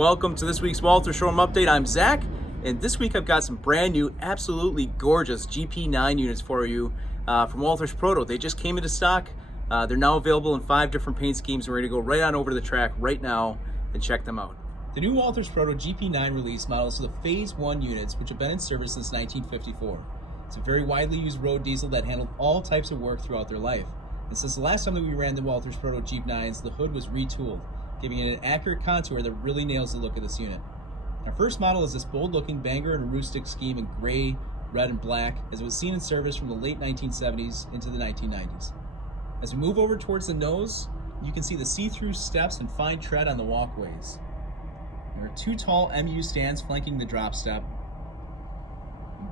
Welcome to this week's Walthers Showroom Update. I'm Zach, and this week I've got some brand new, absolutely gorgeous GP9 units for you from WalthersProto. They just came into stock. They're now available in 5 different paint schemes. We're ready to go right on over to the track right now and check them out. The new WalthersProto GP9 release models are the Phase 1 units, which have been in service since 1954. It's a very widely used road diesel that handled all types of work throughout their life. And since the last time that we ran the WalthersProto GP9s, the hood was retooled, giving it an accurate contour that really nails the look of this unit. Our first model is this bold-looking Bangor Aroostook scheme in gray, red, and black, as it was seen in service from the late 1970s into the 1990s. As we move over towards the nose, you can see the see-through steps and fine tread on the walkways. There are 2 tall MU stands flanking the drop step.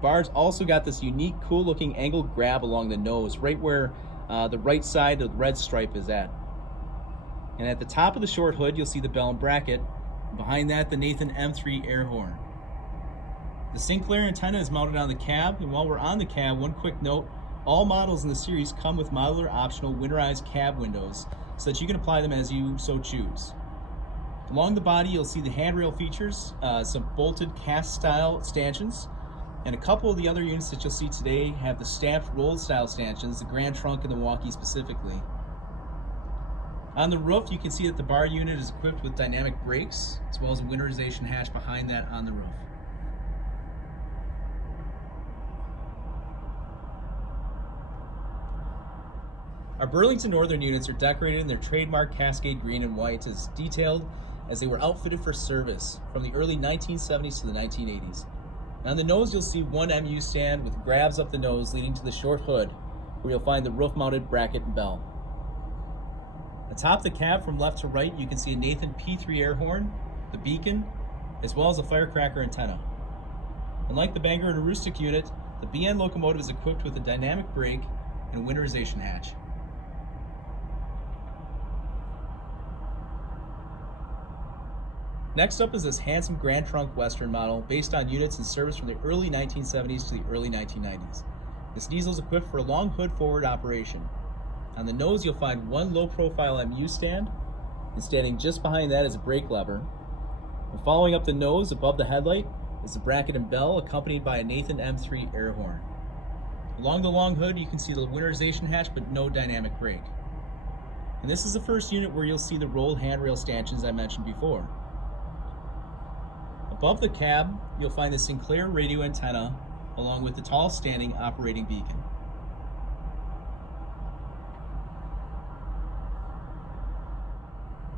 Bars also got this unique, cool-looking angled grab along the nose, right where the right side of the red stripe is at. And at the top of the short hood, you'll see the bell and bracket. Behind that, the Nathan M3 air horn. The Sinclair antenna is mounted on the cab, and while we're on the cab, one quick note, all models in the series come with modular optional winterized cab windows so that you can apply them as you so choose. Along the body, you'll see the handrail features, some bolted cast-style stanchions, and a couple of the other units that you'll see today have the stamped rolled-style stanchions, the Grand Trunk and the Milwaukee specifically. On the roof, you can see that the bar unit is equipped with dynamic brakes, as well as a winterization hatch behind that on the roof. Our Burlington Northern units are decorated in their trademark Cascade green and white, as detailed as they were outfitted for service from the early 1970s to the 1980s. On the nose, you'll see one MU stand with grabs up the nose leading to the short hood, where you'll find the roof-mounted bracket and bell. Atop the cab from left to right, you can see a Nathan P3 air horn, the beacon, as well as a firecracker antenna. Unlike the Bangor Aroostook unit, the BN locomotive is equipped with a dynamic brake and a winterization hatch. Next up is this handsome Grand Trunk Western model based on units in service from the early 1970s to the early 1990s. This diesel is equipped for a long hood forward operation. On the nose, you'll find one low-profile MU stand, and standing just behind that is a brake lever. And following up the nose above the headlight is the bracket and bell, accompanied by a Nathan M3 air horn. Along the long hood, you can see the winterization hatch, but no dynamic brake. And this is the first unit where you'll see the rolled handrail stanchions I mentioned before. Above the cab, you'll find the Sinclair radio antenna, along with the tall standing operating beacon.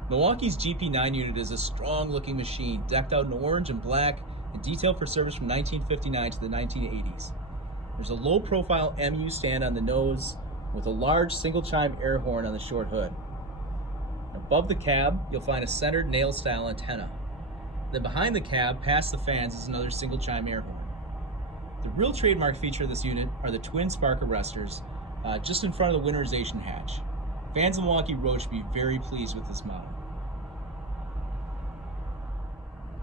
Milwaukee's GP9 unit is a strong-looking machine, decked out in orange and black and detailed for service from 1959 to the 1980s. There's a low-profile MU stand on the nose with a large single-chime air horn on the short hood. Above the cab, you'll find a centered nail-style antenna. Then behind the cab, past the fans, is another single-chime air horn. The real trademark feature of this unit are the twin spark arresters just in front of the winterization hatch. Fans of Milwaukee Road should be very pleased with this model.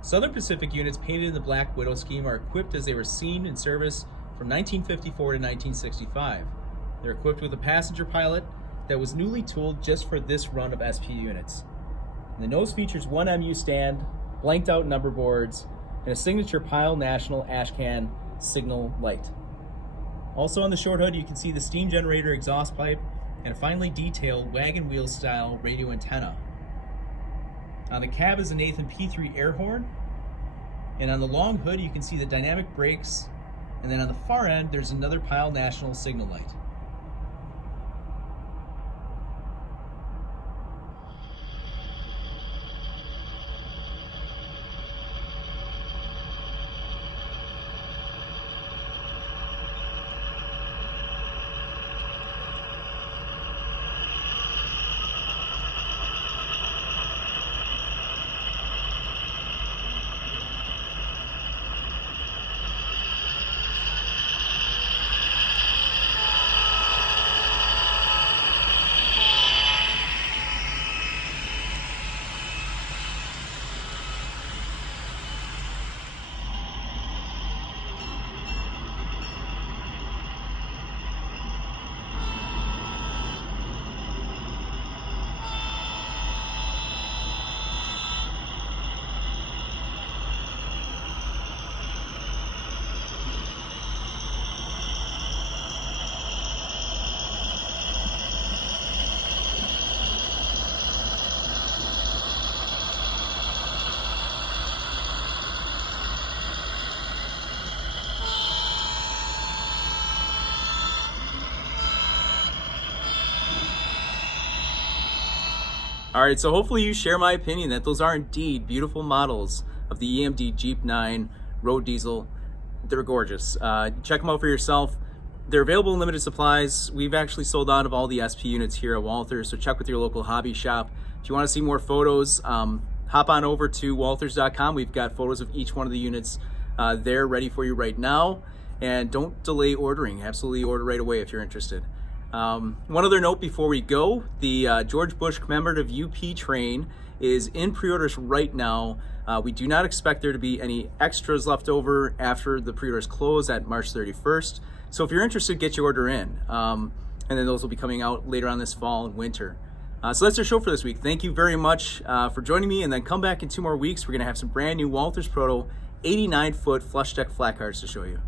Southern Pacific units painted in the Black Widow scheme are equipped as they were seen in service from 1954 to 1965. They're equipped with a passenger pilot that was newly tooled just for this run of SP units. And the nose features one MU stand, blanked out number boards, and a signature Pile National ashcan signal light. Also on the short hood, you can see the steam generator exhaust pipe and a finely detailed wagon wheel style radio antenna. On the cab is a Nathan P3 air horn, and on the long hood you can see the dynamic brakes, and then on the far end there's another Pile National signal light. All right, so hopefully you share my opinion that those are indeed beautiful models of the EMD GP9 road diesel. They're gorgeous. Check them out for yourself. They're available in limited supplies. We've actually sold out of all the SP units here at Walthers, so check with your local hobby shop. If you want to see more photos, hop on over to walthers.com. We've got photos of each one of the units there ready for you right now. And don't delay ordering. Absolutely order right away if you're interested. One other note before we go, the George Bush commemorative UP train is in pre-orders right now. We do not expect there to be any extras left over after the pre-orders close at March 31st. So if you're interested, get your order in. And then those will be coming out later on this fall and winter. So that's our show for this week. Thank you very much for joining me, and then come back in 2 more weeks. We're going to have some brand new WalthersProto 89-foot flush deck flat cars to show you.